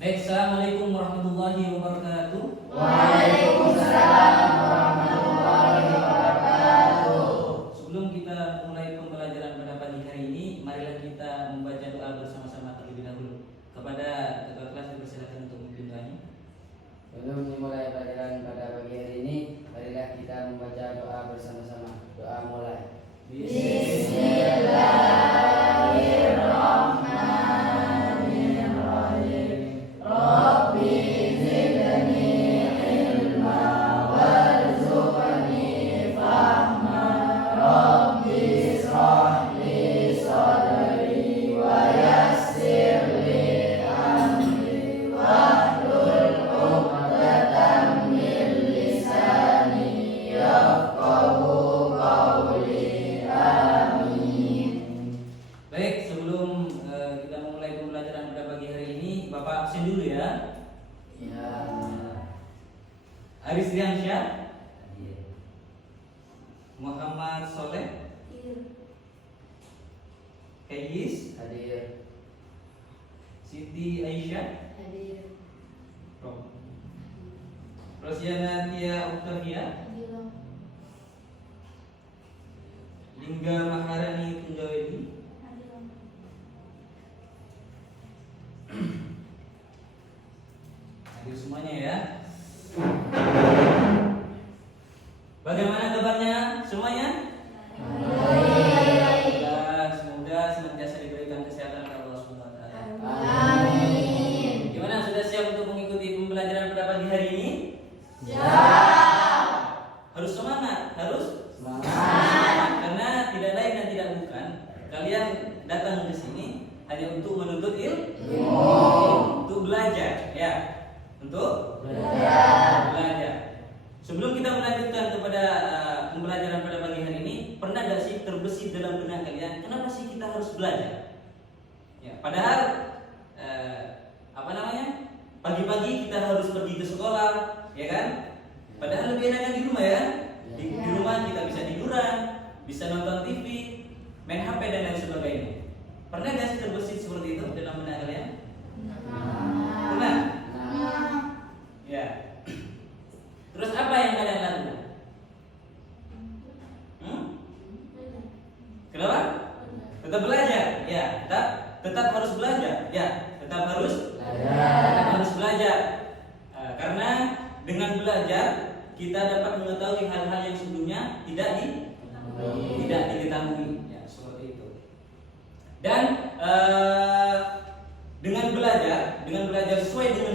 Baik, assalamualaikum warahmatullahi wabarakatuh. Waalaikumsalam warahmatullahi wabarakatuh. Sebelum kita mulai pembelajaran pada pagi hari ini, marilah kita membaca doa bersama-sama terlebih dahulu. Kepada ketua kelas dipersilakan untuk memimpin doanya. Sebelum dimulai pelajaran pada pagi hari ini, marilah kita membaca doa bersama-sama. Doa mulai. Bismillahirrahmanirrahim. Rabbi zidni ilma warzuqni fahma. Rabbi ishrah li sadri wa yassir li amri wahlul 'uqdatam min lisani yafqahu qawli. Amin. Baik, sebelum kita memulai pembelajaran pada pagi hari ini, Bapak absen dulu ya. Ya. Aris Riansyah, Muhammad Soleh, Kayis, Hadir. Siti Aisyah, Rosiana Tia Octavia, Lingga Maharani Punjawedi, hadir semuanya ya. Bagaimana kabarnya semuanya? Semoga senantiasa diberikan kesehatan oleh Allah Subhanahu wa taala. Amin. Gimana, sudah siap untuk mengikuti pembelajaran pada pagi hari ini? Siap. Harus semangat, harus Semangat. karena tidak lain dan tidak bukan kalian datang ke sini hanya untuk menuntut ilmu, untuk belajar, ya, untuk belajar. Sebelum kita melanjutkan kepada pembelajaran pada pagi hari ini, pernah gak sih terbesit dalam benak kalian, kenapa sih kita harus belajar? Ya, padahal pagi-pagi kita harus pergi ke sekolah, ya kan? Padahal lebih enaknya di rumah, ya. Di rumah kita bisa tiduran, bisa nonton TV, main HP dan lain sebagainya. Pernah gak sih terbesit seperti itu dalam benak kalian? Pernah? Ya. Terus apa yang kalian lakukan? Kenapa? Tetap belajar, ya. Tetap harus belajar, ya. Tetap harus belajar. Karena dengan belajar kita dapat mengetahui hal-hal yang sebelumnya tidak diketahui, ya, seperti itu. Dan dengan belajar sesuai dengan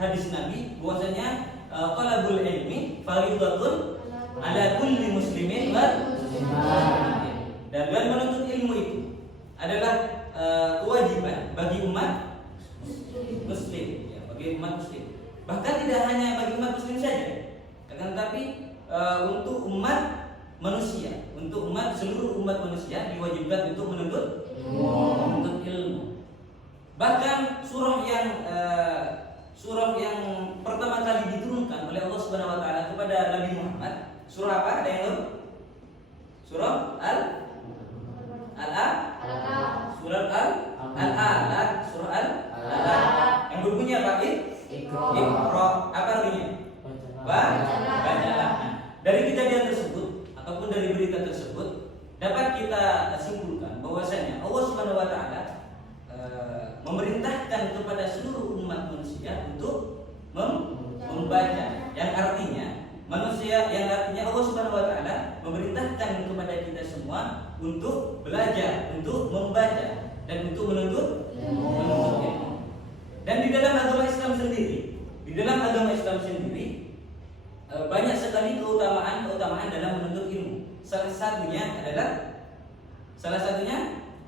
hadis Nabi, bahwasanya talabul ilmi fardhatun ala kulli muslimin wa muslimatin. Dan menuntut ilmu itu adalah kewajiban bagi umat muslim, ya, bagi umat muslim. Bahkan tidak hanya bagi umat muslim saja, akan tetapi untuk umat manusia, untuk seluruh umat manusia diwajibkan untuk menuntut ilmu. Bahkan surah yang pertama kali diturunkan oleh Allah Subhanahu wa taala kepada Nabi Muhammad, surah apa? Ada yang tahu? Surah Al-Alaq. Surah Al-Alaq, surah Al-Alaq. Yang berbunyi apa? Iqra. Apa artinya? Bacalah. Dari kejadian tersebut ataupun dari berita tersebut dapat kita simpulkan bahwasanya Allah Subhanahu wa taala memerintahkan kepada seluruh umat manusia untuk membaca, yang artinya Allah Subhanahu wa taala memerintahkan kepada kita semua untuk belajar, untuk membaca dan untuk menuntut ilmu. Dan di dalam agama Islam sendiri, banyak sekali keutamaan dalam menuntut ilmu. Salah satunya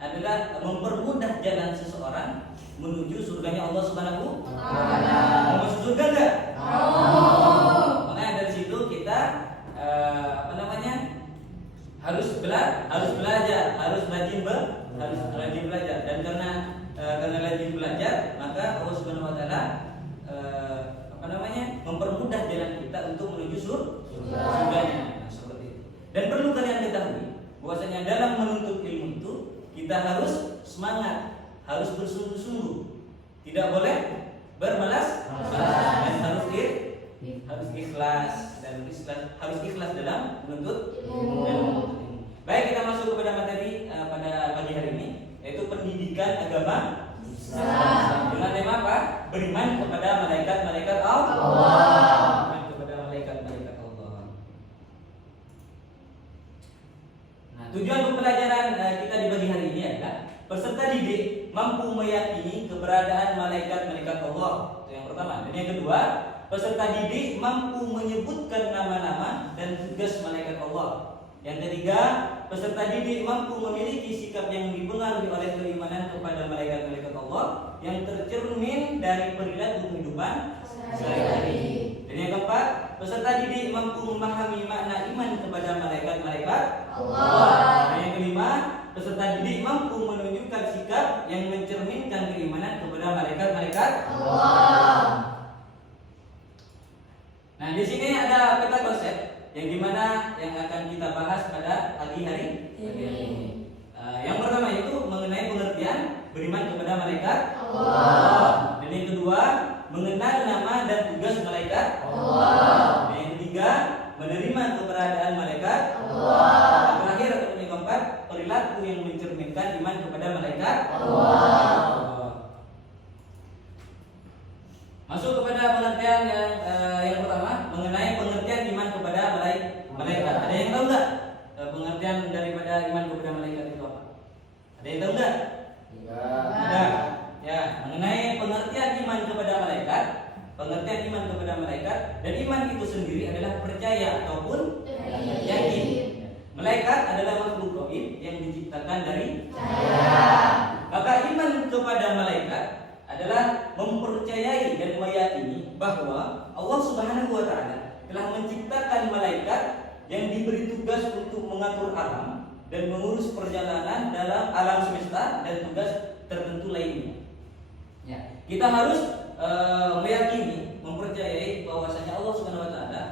adalah mempermudah jalan seseorang menuju surganya Allah Subhanahu wa taala. Mau masuk surga enggak? Makanya dari situ kita harus belajar, harus rajin belajar. Dan karena rajin belajar, maka Allah Subhanahu wa taala mempermudah jalan kita untuk menuju surganya. Nah, seperti itu. Dan perlu kalian ketahui bahwasanya dalam menuntut ilmu itu kita harus semangat, harus bersungguh-sungguh. tidak boleh berbalas dan harus ikhlas harus ikhlas dalam menuntut ilmu. Baik, kita masuk kepada materi pada pagi hari ini, yaitu pendidikan agama Islam. Dengan tema apa? Beriman kepada malaikat-malaikat Allah. Beriman kepada malaikat-malaikat Allah. Nah, tujuan pembelajaran kita di pagi hari ini adalah peserta didik mampu meyakini keberadaan malaikat-malaikat Allah. Itu yang pertama. Dan yang kedua, peserta didik mampu menyebutkan nama-nama dan tugas malaikat Allah. Yang ketiga, peserta didik mampu memiliki sikap yang dipengaruhi oleh keimanan kepada malaikat-malaikat Allah yang tercermin dari perilaku kehidupan sehari-hari. Dan yang keempat, peserta didik mampu memahami makna iman kepada malaikat-malaikat Allah. Dan yang kelima, peserta didik mampu menunjukkan sikap yang mencerminkan keimanan kepada malaikat-malaikat Allah. Nah, di sini ada peta konsep yang dimana yang akan kita bahas pada pagi hari ini. Yang pertama itu mengenai pengertian beriman kepada malaikat Allah. Dan yang kedua, mengenal nama dan tugas malaikat Allah. Dan yang ketiga, menerima keberadaan malaikat Allah. Dan terakhir atau yang keempat, perilaku yang mencerminkan iman kepada malaikat Allah. Masuk kepada pengertian yang pertama mengenai pengertian iman kepada malaikat. Ada yang tahu nggak pengertian daripada iman kepada malaikat itu apa? Ada yang tahu nggak? Ada. Ya, mengenai pengertian iman kepada malaikat. Pengertian iman kepada malaikat dan iman itu sendiri adalah percaya ataupun yakin. Malaikat adalah makhluk gaib yang diciptakan dari cahaya. Maka iman kepada malaikat adalah mempercayai dan meyakini bahwa Allah Subhanahu wa taala telah menciptakan malaikat yang diberi tugas untuk mengatur alam dan mengurus perjalanan dalam alam semesta dan tugas tertentu lainnya. Ya, kita harus meyakini, mempercayai bahwasanya Allah Subhanahu wa taala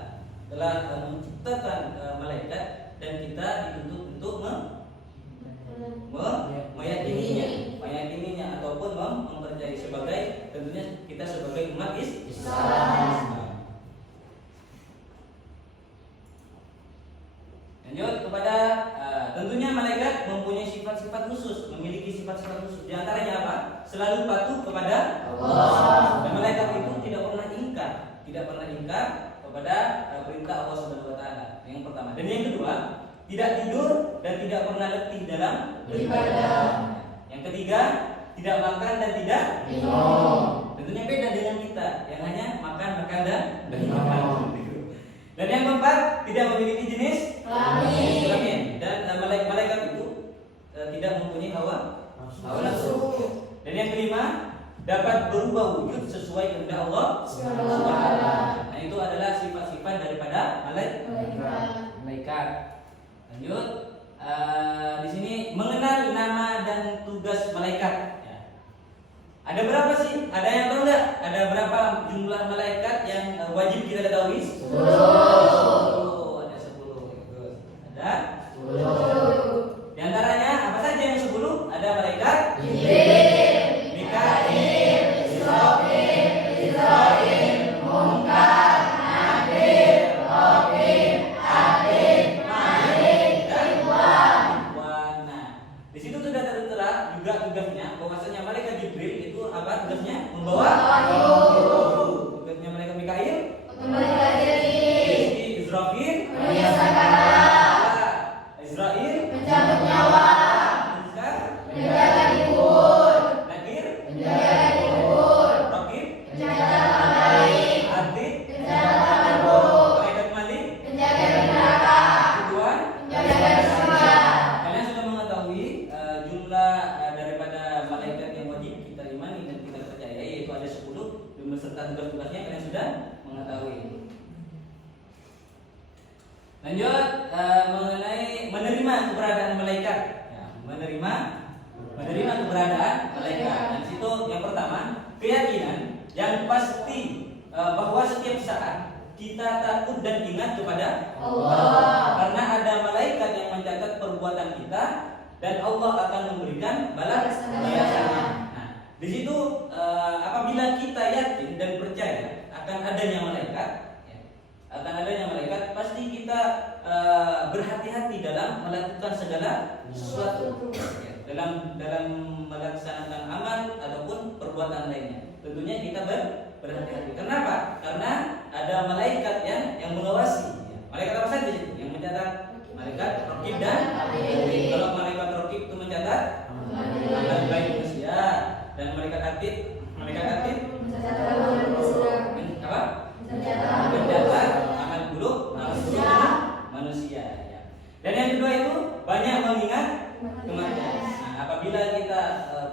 telah menciptakan malaikat dan kita dituntut untuk meyakininya ataupun mempercayai sebagai tentunya kita sebagai umat Islam. Lanjut kepada tentunya malaikat mempunyai sifat-sifat khusus, memiliki sifat-sifat khusus. Di antaranya apa? Selalu patuh kepada Allah. Dan malaikat itu tidak pernah ingkar kepada perintah Allah Subhanahu wa taala. Yang pertama. Dan yang kedua, tidak tidur dan tidak pernah letih dalam beribadah. Yang ketiga, tidak makan dan tidak minum. Tentunya beda dengan kita yang hanya makan dan minum. Dan yang keempat, tidak memiliki jenis kelamin. Dan malaikat itu tidak mempunyai hawa nafsu. Dan yang kelima, dapat berubah wujud sesuai kehendak Allah Subhanahu wa taala. Nah, itu adalah sifat-sifat daripada malaikat. Lanjut, di sini mengenal nama dan tugas malaikat. Ya. Ada berapa sih? Ada yang tahu nggak? Ada berapa jumlah malaikat yang wajib kita ketahui? 10. Ada 10. Ada 10. Di antaranya apa saja yang 10? Ada malaikat Jibril, Mikail, Israfil, Munkar, Nakir, Raqib, Atid, Malik, Ridwan. Nah, di situ sudah tertera juga tugasnya, bahwasanya malaikat Jibril itu apa tugasnya? Membawa wahyu. Tugasnya malaikat Mikail Israfil Israel mencabut nyawa, menjaga kubur, Nakir menjaga kubur, Raqib menjaga amal baik, Atid menjaga amal buruk, malaikat Malik menjaga di neraka, Ridwan. menjaga di surga. Kalian sudah mengetahui jumlah daripada malaikat yang wajib kita imani dan kita percayai, yaitu ada 10 beserta tugas-tugasnya. Kalian sudah mengetahui. Lanjut mengenai menerima keberadaan malaikat. Ya, menerima keberadaan malaikat. Dan situ yang pertama, keyakinan yang pasti bahwa setiap saat kita takut dan ingat kepada Allah. Karena ada malaikat yang mencatat perbuatan kita dan Allah akan memberikan balasannya. Nah, Di situ apabila kita yakin dan percaya akan adanya malaikat, pasti kita berhati-hati dalam melakukan segala sesuatu, dalam melaksanakan amal ataupun perbuatan lainnya. Tentunya kita berhati-hati. Kenapa? Karena ada malaikat yang mengawasi. Malaikat apa saja itu? Yang mencatat malaikat raqib dan atid. Kalau malaikat raqib itu mencatat amal baik manusia, dan malaikat atid mencatat amal buruk manusia. Ya. Dan yang kedua itu banyak mengingat kematian. Nah, apabila kita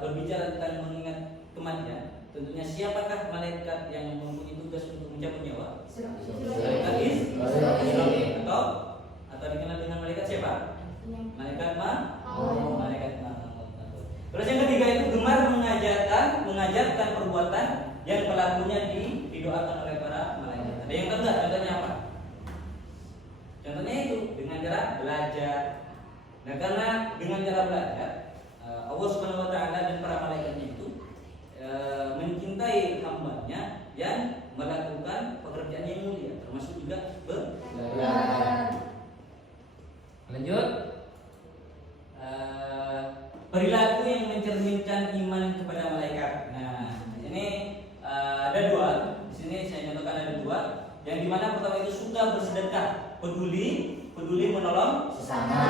berbicara tentang mengingat kematian, tentunya siapakah malaikat yang mempunyai tugas untuk mencabut nyawa? Malaikat Israfil atau dikenal dengan malaikat siapa? Malaikat maut. Terus yang ketiga itu gemar mengajarkan perbuatan yang pelakunya didoakan oleh para malaikat. Ada yang tahu nggak contohnya apa? Contohnya itu dengan cara belajar. Nah, karena dengan cara belajar Allah Subhanahu wa taala dan para malaikatnya itu mencintai hambanya yang melakukan pekerjaan yang mulia, termasuk juga belajar. Lanjut. Perilaku yang mencerminkan iman kepada malaikat. Nah, ini ada dua. Di sini saya nyatakan ada dua. Yang dimana pertama itu suka bersedekah, peduli menolong sesama.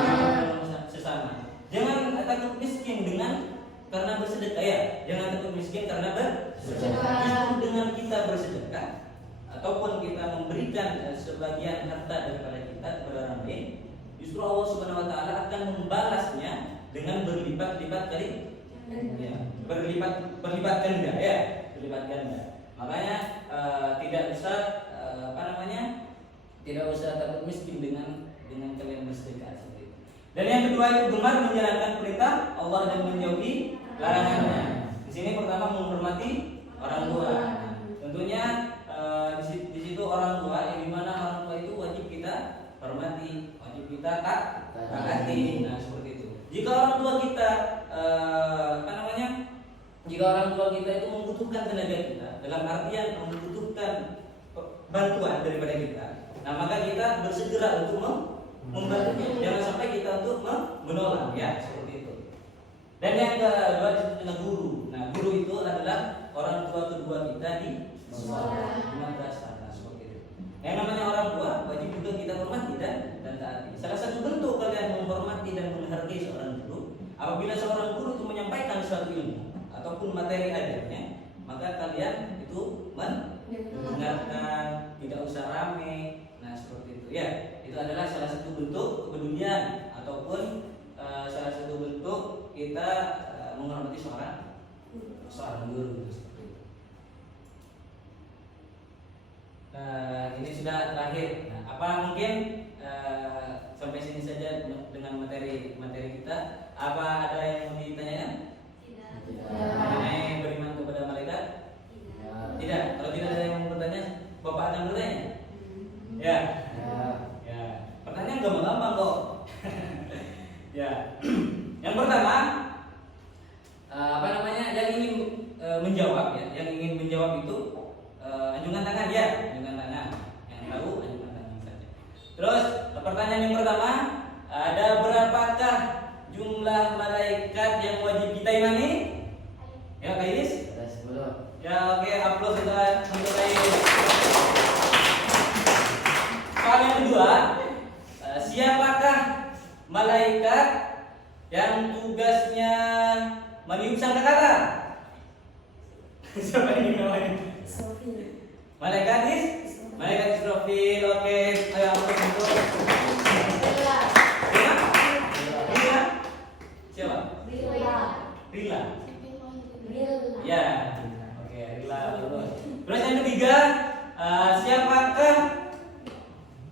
Jangan takut miskin karena bersedekah ya. Jangan takut miskin karena bersedekah. Justru dengan kita bersedekah ataupun kita memberikan sebagian harta daripada kita kepada orang lain, justru Allah Subhanahu wa taala akan membalasnya dengan berlipat-lipat kali. Ya, berlipat ganda ya, berlipat ganda. Makanya tidak usah takut miskin dengan kalian bersedekah seperti itu. Dan yang kedua itu gemar menjalankan perintah Allah dan menjauhi larangannya. Di sini pertama menghormati orang tua. Nah, tentunya di situ orang tua yang dimana orang tua itu wajib kita hormati, wajib kita taati. Nah, seperti itu. Jika orang tua kita jika orang tua kita itu membutuhkan tenaga kita, dalam artian membutuhkan bantuan daripada kita, nah maka kita bersegera untuk membantunya. Jangan sampai kita untuk menolak ya, seperti itu. Dan yang kedua adalah guru. Nah, guru itu adalah orang tua kedua kita di madrasah. Nah, seperti itu. Yang namanya orang tua wajib juga kita hormati dan taati. Salah satu bentuk kalian menghormati dan menghargai seorang guru, apabila seorang guru itu menyampaikan suatu ilmu ataupun materi ajarnya, maka kalian itu mendengarkan, tidak usah rame. Nah, seperti itu ya. Itu adalah salah satu bentuk kepedulian ataupun salah satu bentuk kita menghormati seorang guru. Ini sudah terakhir. Nah, apa mungkin sampai sini saja dengan materi kita? Apa ada yang mau ditanyakan? Mengenai beriman kepada malaikat? Tidak. Kalau tidak ada yang mau bertanya, Bapak akan bertanya. Ya. Pertanyaan gampang-gampang kok. Ya. Yang pertama, yang ingin menjawab ya, yang ingin menjawab itu anjungan tangan ya, anjungan tangan. Yang tahu anjungan tangan saja. Terus pertanyaan yang pertama, ada berapakah jumlah malaikat yang wajib kita imani? Ya, Kak Iris? Ada 10. Ya, oke, aplaus untuk Kak Iris. Soal yang kedua, siapakah malaikat yang tugasnya meniup sangkakala? Siapa ini namanya? Malaikat Israfil. Oke, ayo aplaus untuk siapa? Rila. Ya, oke, Rila. Terus yang ketiga, siapakah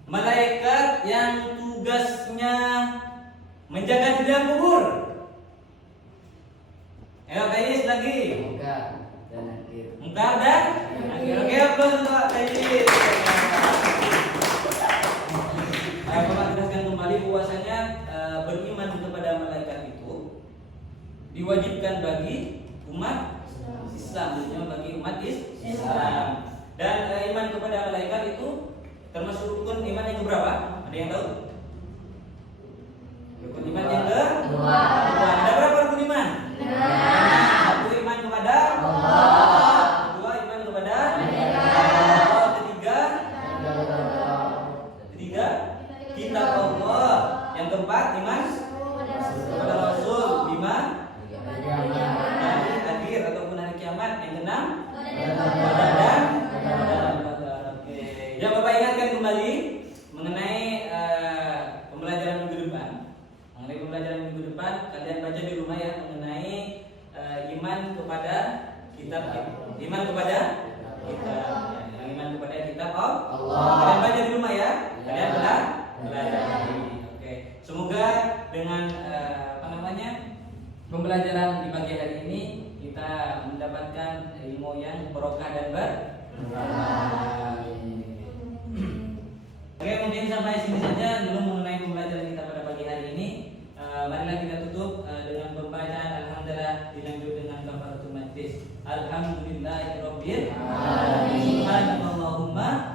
malaikat yang tugasnya menjaga di dalam kubur? Ayo, Kais lagi. Muka dan akhir. Oke, aplaus untuk Kais. Bapak jelaskan kembali bahwasanya beriman kepada malaikat itu diwajibkan bagi umat Islam, dunia bagi umat Islam. Dan iman kepada malaikat itu termasuk rukun iman yang keberapa? Ada yang tahu? Rukun iman yang kedua. Ada berapa rukun iman? Satu, iman kepada Allah. Kedua, iman kepada Allah. Ketiga, kitab Allah. Yang keempat, iman kepada Rasul. Lima, hari akhir ataupun hari kiamat. Yang keenam, dan oke. Yang Bapak ingatkan kembali mengenai pembelajaran minggu depan. Mengenai pembelajaran minggu depan, kalian baca di rumah ya mengenai iman kepada kitab, iman kepada kitab, ya, iman kepada kitab Allah. Kalian baca di rumah ya. Kalian belajar. Oke. Semoga dengan pembelajaran di pagi hari ini kita mendapatkan ilmu yang barokah dan bermanfaat. Oke, mungkin sampai sini saja dulu mengenai pembelajaran kita pada pagi hari ini. Marilah kita tutup dengan pembacaan alhamdulillah, dilanjut dengan kafaratul majlis. Alhamdulillahirabbil alamin. Subhanallahumma